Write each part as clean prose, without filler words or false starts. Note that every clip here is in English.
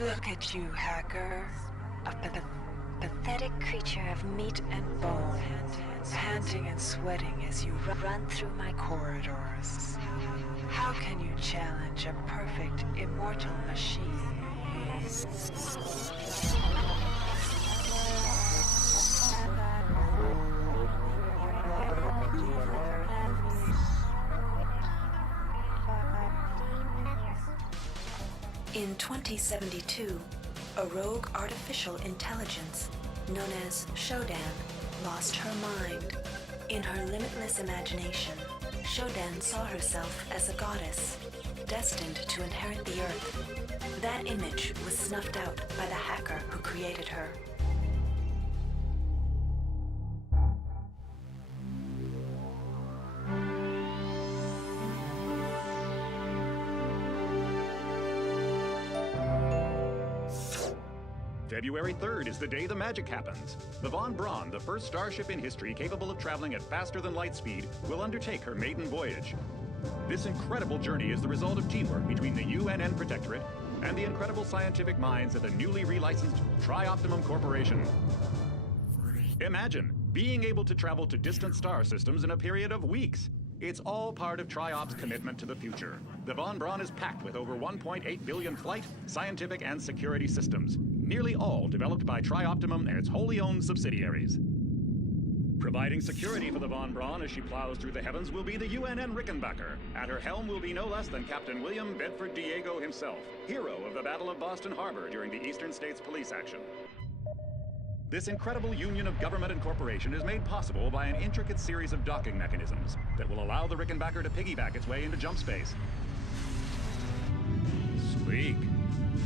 Look at you, hacker. A pathetic creature of meat and bone, panting and sweating as you run through my corridors. How can you challenge a perfect, immortal machine? In 2072, a rogue artificial intelligence known as Shodan lost her mind. In her limitless imagination, Shodan saw herself as a goddess, destined to inherit the earth. That image was snuffed out by the hacker who created her. February 3rd is the day the magic happens. The Von Braun, the first starship in history capable of traveling at faster than light speed, will undertake her maiden voyage. This incredible journey is the result of teamwork between the UNN Protectorate and the incredible scientific minds at the newly relicensed Tri-Optimum Corporation. Imagine being able to travel to distant star systems in a period of weeks. It's all part of Tri-Op's commitment to the future. The Von Braun is packed with over 1.8 billion flight, scientific, and security systems, nearly all developed by Tri-Optimum and its wholly owned subsidiaries. Providing security for the Von Braun as she plows through the heavens will be the UNN Rickenbacker. At her helm will be no less than Captain William Bedford Diego himself, hero of the Battle of Boston Harbor during the Eastern States Police action. This incredible union of government and corporation is made possible by an intricate series of docking mechanisms that will allow the Rickenbacker to piggyback its way into jump space. Sleek,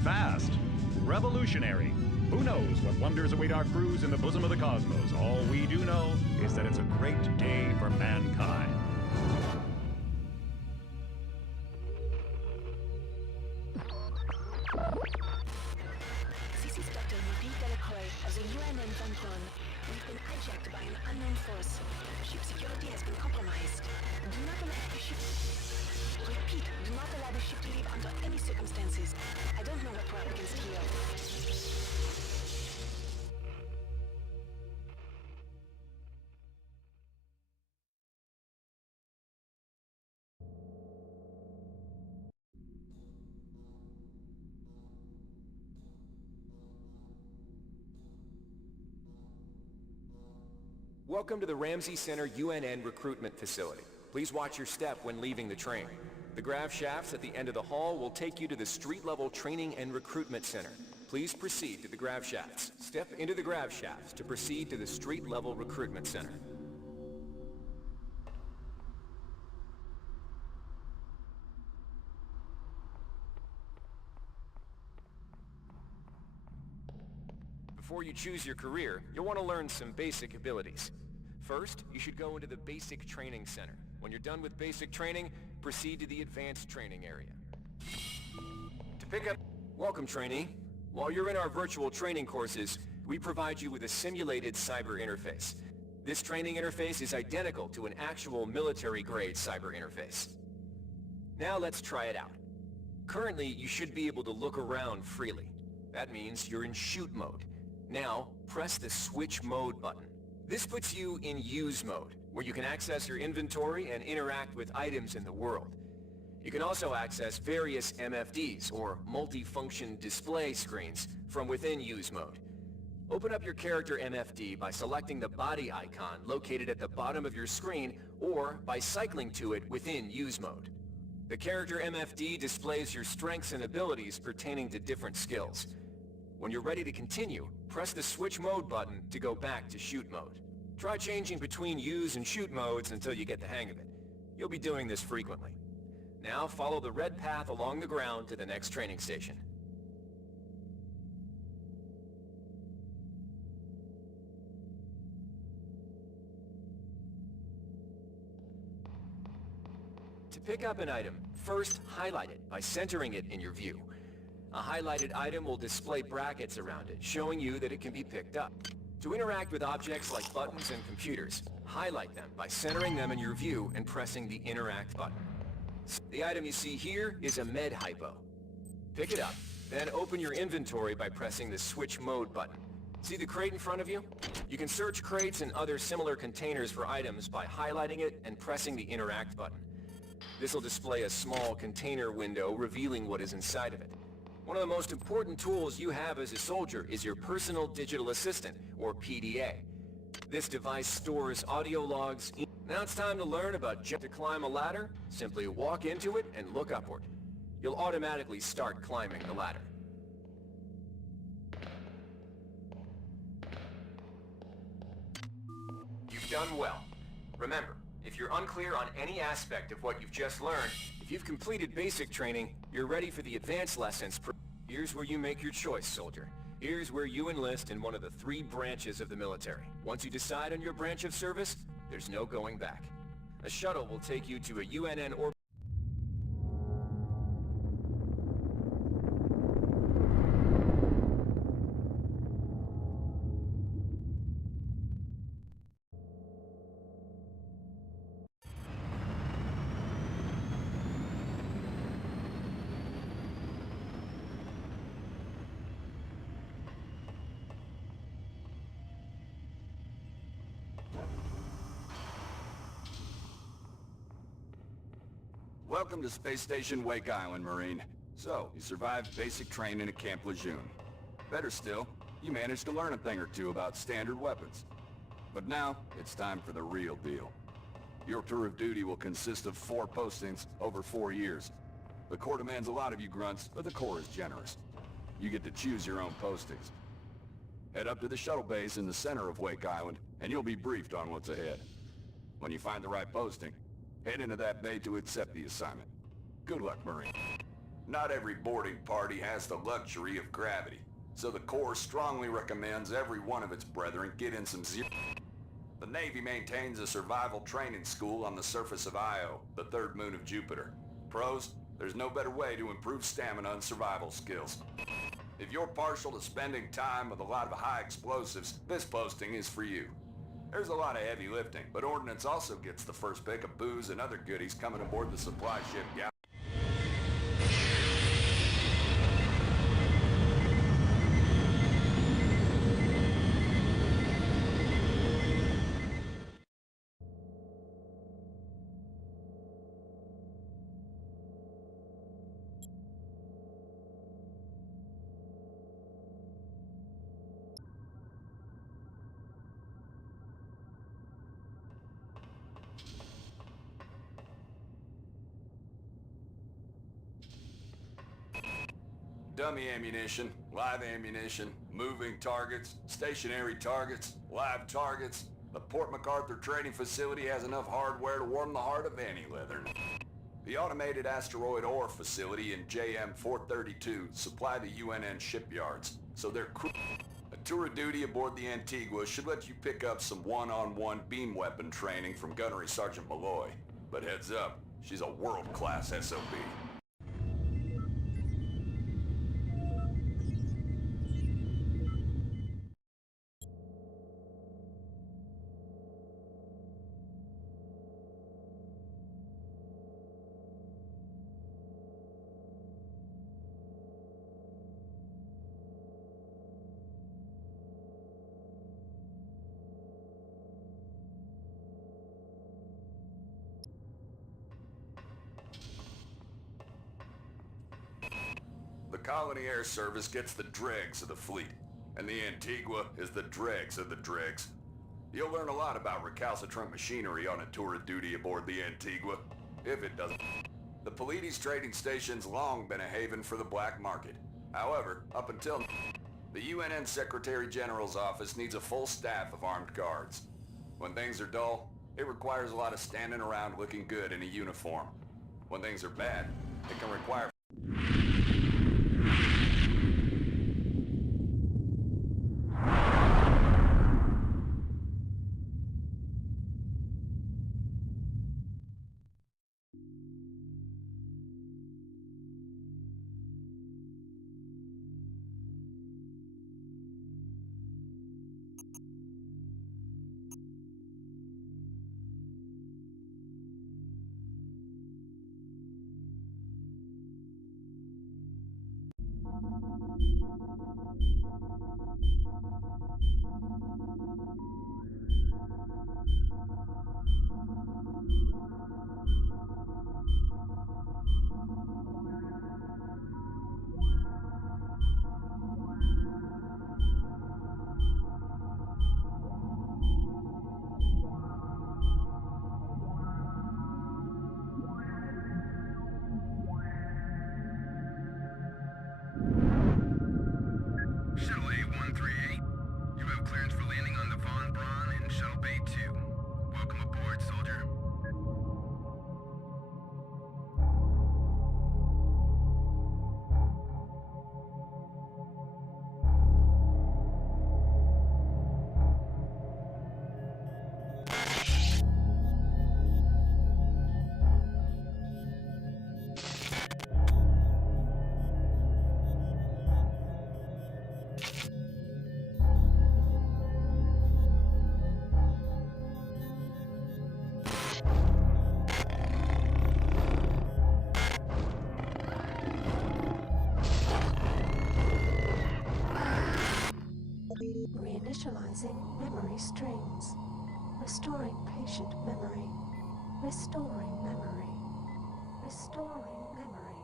fast, revolutionary. Who knows what wonders await our crews in the bosom of the cosmos? All we do know is that it's a great day for mankind. This is Dr. Marie Delacroix of the UNN Von Braun. We've been hijacked by an unknown force. Ship security has been compromised. Do not allow the ship... Repeat, do not allow the ship to leave under any circumstances. I don't know what we're up against here. Welcome to the Ramsey Center UNN Recruitment Facility. Please watch your step when leaving the train. The grav shafts at the end of the hall will take you to the street-level training and recruitment center. Please proceed to the grav shafts. Step into the grav shafts to proceed to the street-level recruitment center. Before you choose your career, you'll want to learn some basic abilities. First, you should go into the Basic Training Center. When you're done with basic training, proceed to the Advanced Training area. To pick up... Welcome, trainee. While you're in our virtual training courses, we provide you with a simulated cyber interface. This training interface is identical to an actual military-grade cyber interface. Now let's try it out. Currently, you should be able to look around freely. That means you're in shoot mode. Now, press the Switch Mode button. This puts you in Use Mode, where you can access your inventory and interact with items in the world. You can also access various MFDs, or multi-function display screens, from within Use Mode. Open up your character MFD by selecting the body icon located at the bottom of your screen, or by cycling to it within Use Mode. The character MFD displays your strengths and abilities pertaining to different skills. When you're ready to continue, press the Switch Mode button to go back to Shoot Mode. Try changing between Use and Shoot modes until you get the hang of it. You'll be doing this frequently. Now follow the red path along the ground to the next training station. To pick up an item, first highlight it by centering it in your view. A highlighted item will display brackets around it, showing you that it can be picked up. To interact with objects like buttons and computers, highlight them by centering them in your view and pressing the Interact button. The item you see here is a med hypo. Pick it up, Then open your inventory by pressing the Switch Mode button. See the crate in front of you? You can search crates and other similar containers for items by highlighting it and pressing the Interact button. This will display a small container window revealing what is inside of it. One of the most important tools you have as a soldier is your Personal Digital Assistant, or PDA. This device stores audio logs. Now it's time to learn about to climb a ladder. Simply walk into it and look upward. You'll automatically start climbing the ladder. You've done well. Remember, if you're unclear on any aspect of what you've just learned, if you've completed basic training, you're ready for the advanced lessons. Here's where you make your choice, soldier. Here's where you enlist in one of the 3 branches of the military. Once you decide on your branch of service, there's no going back. A shuttle will take you to a UNN orbit. Welcome to Space Station Wake Island, Marine. So, you survived basic training at Camp Lejeune. Better still, you managed to learn a thing or two about standard weapons. But now, it's time for the real deal. Your tour of duty will consist of 4 postings over 4 years. The Corps demands a lot of you grunts, but the Corps is generous. You get to choose your own postings. Head up to the shuttle base in the center of Wake Island, and you'll be briefed on what's ahead. When you find the right posting, head into that bay to accept the assignment. Good luck, Marine. Not every boarding party has the luxury of gravity, so the Corps strongly recommends every one of its brethren get in some zero. The Navy maintains a survival training school on the surface of Io, the 3rd moon of Jupiter. Pros, there's no better way to improve stamina and survival skills. If you're partial to spending time with a lot of high explosives, this posting is for you. There's a lot of heavy lifting, but Ordnance also gets the first pick of booze and other goodies coming aboard the supply ship dummy ammunition, live ammunition, moving targets, stationary targets, live targets. The Port MacArthur Training Facility has enough hardware to warm the heart of any leathern. The Automated Asteroid Ore Facility in JM 432 supply the UNN shipyards, so their crew... A tour of duty aboard the Antigua should let you pick up some one-on-one beam weapon training from Gunnery Sergeant Malloy. But heads up, she's a world-class SOB. The Colony Air Service gets the dregs of the fleet, and the Antigua is the dregs of the dregs. You'll learn a lot about recalcitrant machinery on a tour of duty aboard the Antigua, if it doesn't. The Pleiades trading station's long been a haven for the black market. However, up until the UNN Secretary General's office needs a full staff of armed guards. When things are dull, it requires a lot of standing around looking good in a uniform. When things are bad, it can require Shuttle A-138. You have clearance for landing on the Von Braun in Shuttle Bay 2. Welcome aboard, soldier. Reinitializing memory streams. Restoring patient memory. Restoring memory. Restoring memory.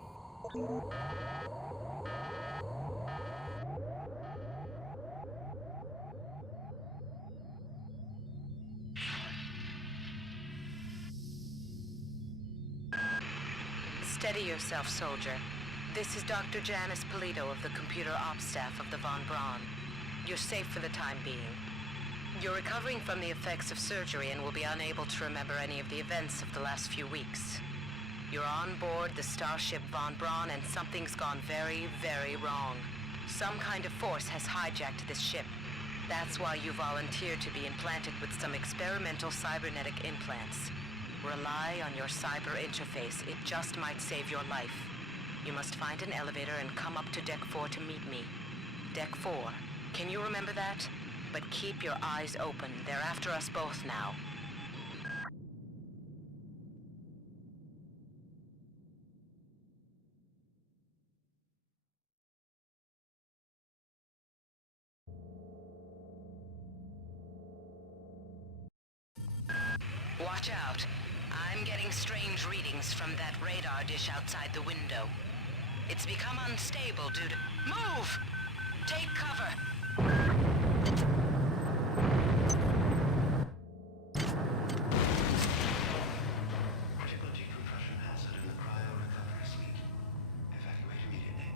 Steady yourself, soldier. This is Dr. Janice Polito of the computer ops staff of the Von Braun. You're safe for the time being. You're recovering from the effects of surgery and will be unable to remember any of the events of the last few weeks. You're on board the starship Von Braun and something's gone very, very wrong. Some kind of force has hijacked this ship. That's why you volunteered to be implanted with some experimental cybernetic implants. Rely on your cyber interface. It just might save your life. You must find an elevator and come up to Deck 4 to meet me. Deck 4. Can you remember that? But keep your eyes open. They're after us both now. Watch out. I'm getting strange readings from that radar dish outside the window. It's become unstable due to... Move! Take cover! Critical decompression hazard in the cryo recovery suite. Evacuate immediately.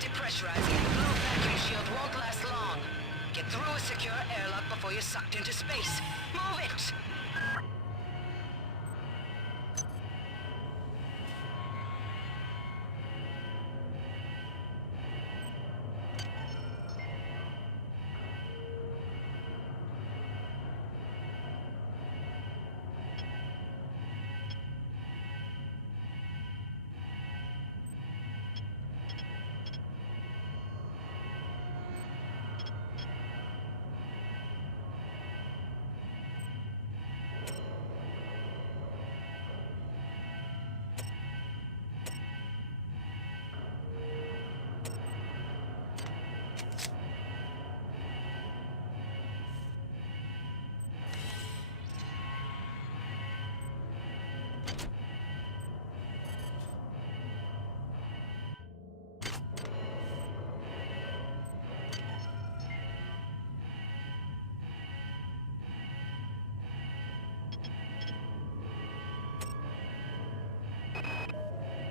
Depressurizing and the blue vacuum shield won't last long. Get through a secure airlock before you're sucked into space. Move it!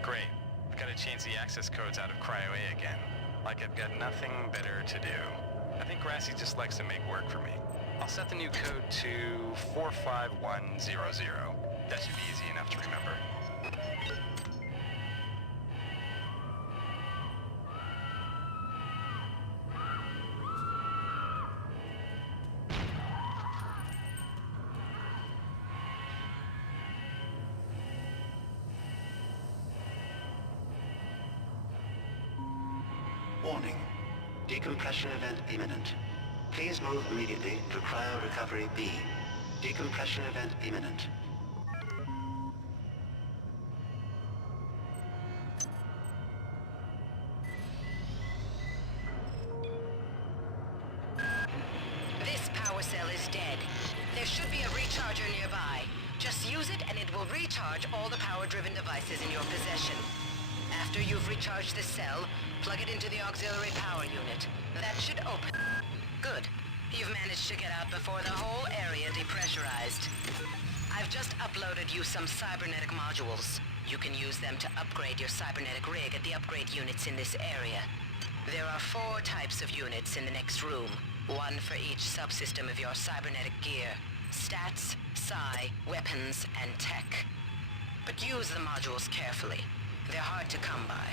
Great. I've got to change the access codes out of Cryo A again. Like I've got nothing better to do. I think Grassy just likes to make work for me. I'll set the new code to 45100. That should be easy enough to remember. Decompression event imminent. Please move immediately to cryo recovery B. Decompression event imminent. This power cell is dead. There should be a recharger nearby. Just use it and it will recharge all the power-driven devices in your possession. After you've recharged the cell, plug it into the auxiliary power unit. That should open. Good. You've managed to get out before the whole area depressurized. I've just uploaded you some cybernetic modules. You can use them to upgrade your cybernetic rig at the upgrade units in this area. There are 4 types of units in the next room. 1 for each subsystem of your cybernetic gear. Stats, psi, weapons, and tech. But use the modules carefully. They're hard to come by.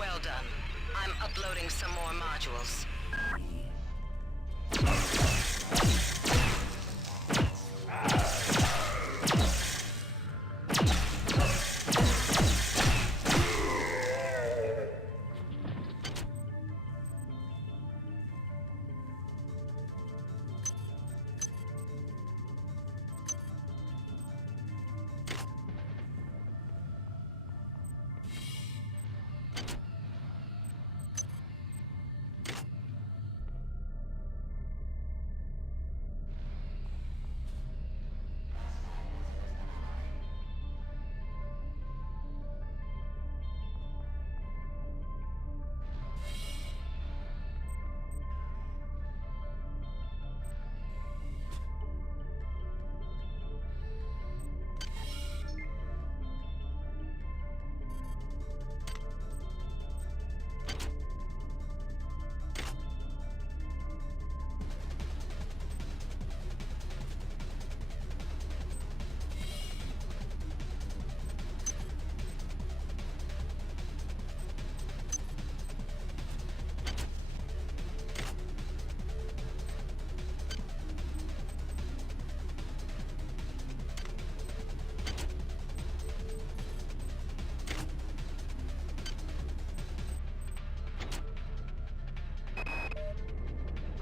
Well done. I'm uploading some more modules.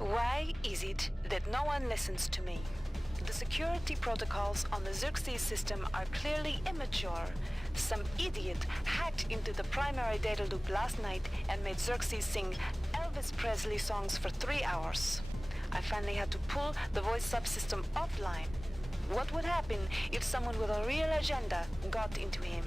Why is it that no one listens to me? The security protocols on the Xerxes system are clearly immature. Some idiot hacked into the primary data loop last night and made Xerxes sing Elvis Presley songs for 3 hours. I finally had to pull the voice subsystem offline. What would happen if someone with a real agenda got into him?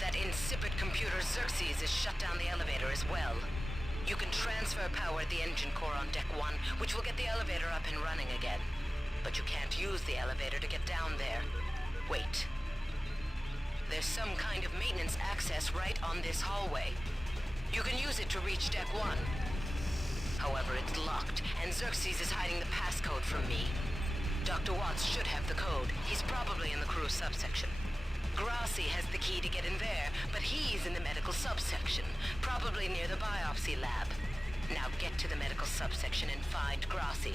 That insipid computer Xerxes has shut down the elevator as well. You can transfer power at the engine core on Deck 1, which will get the elevator up and running again. But you can't use the elevator to get down there. Wait. There's some kind of maintenance access right on this hallway. You can use it to reach Deck 1. However, it's locked, and Xerxes is hiding the passcode from me. Dr. Watts should have the code. He's probably in the crew subsection. Grassi has the key to get in there, but he's in the medical subsection, probably near the biopsy lab. Now get to the medical subsection and find Grassi.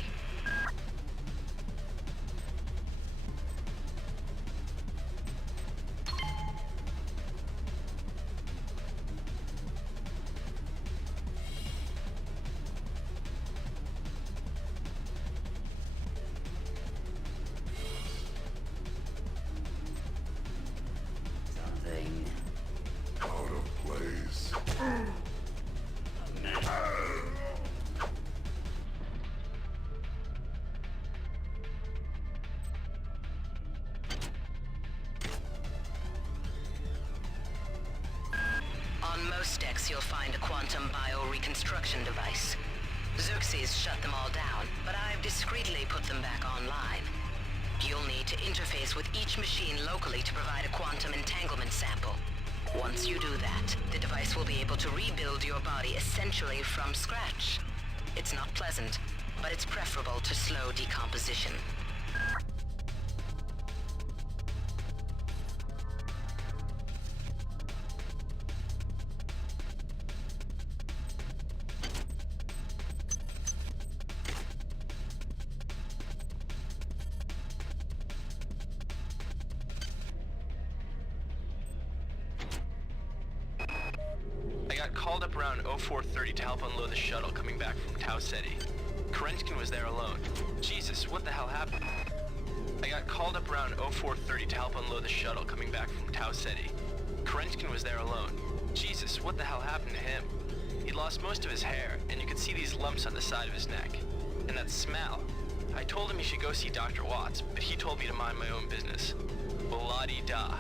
On most decks, you'll find a quantum bioreconstruction device. Xerxes shut them all down, but I've discreetly put them back online. You'll need to interface with each machine locally to provide a quantum entanglement sample. Once you do that, the device will be able to rebuild your body essentially from scratch. It's not pleasant, but it's preferable to slow decomposition. Called up around 0430 to help unload the shuttle coming back from Tau Ceti. Kerenskin was there alone. Jesus, what the hell happened? I got called up around 0430 to help unload the shuttle coming back from Tau Ceti. Kerenskin was there alone. Jesus, what the hell happened to him? He'd lost most of his hair, and you could see these lumps on the side of his neck. And that smell. I told him he should go see Dr. Watts, but he told me to mind my own business. La-di-da.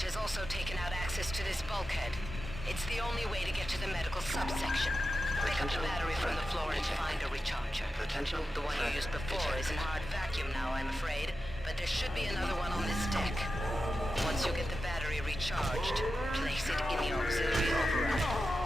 Has also taken out access to this bulkhead. It's the only way to get to the medical subsection. Pick up the battery from the floor and find a recharger. The one you used before is in hard vacuum now, I'm afraid, but there should be another one on this deck. Once you get the battery recharged, place it in the auxiliary override.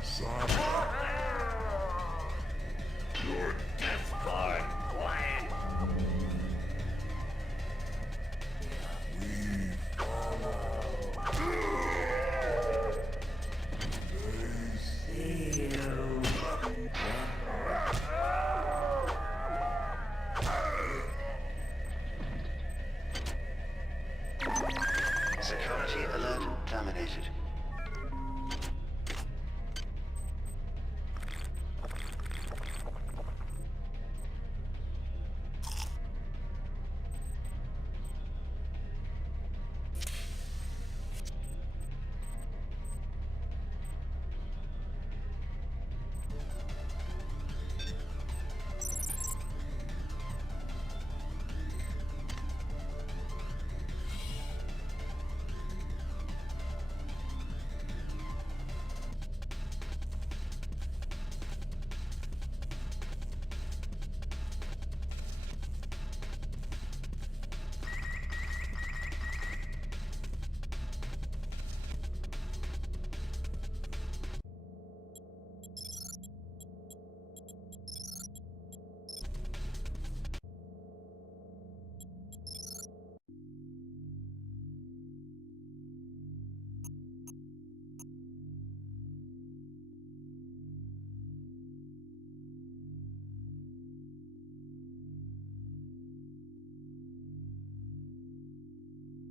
Son.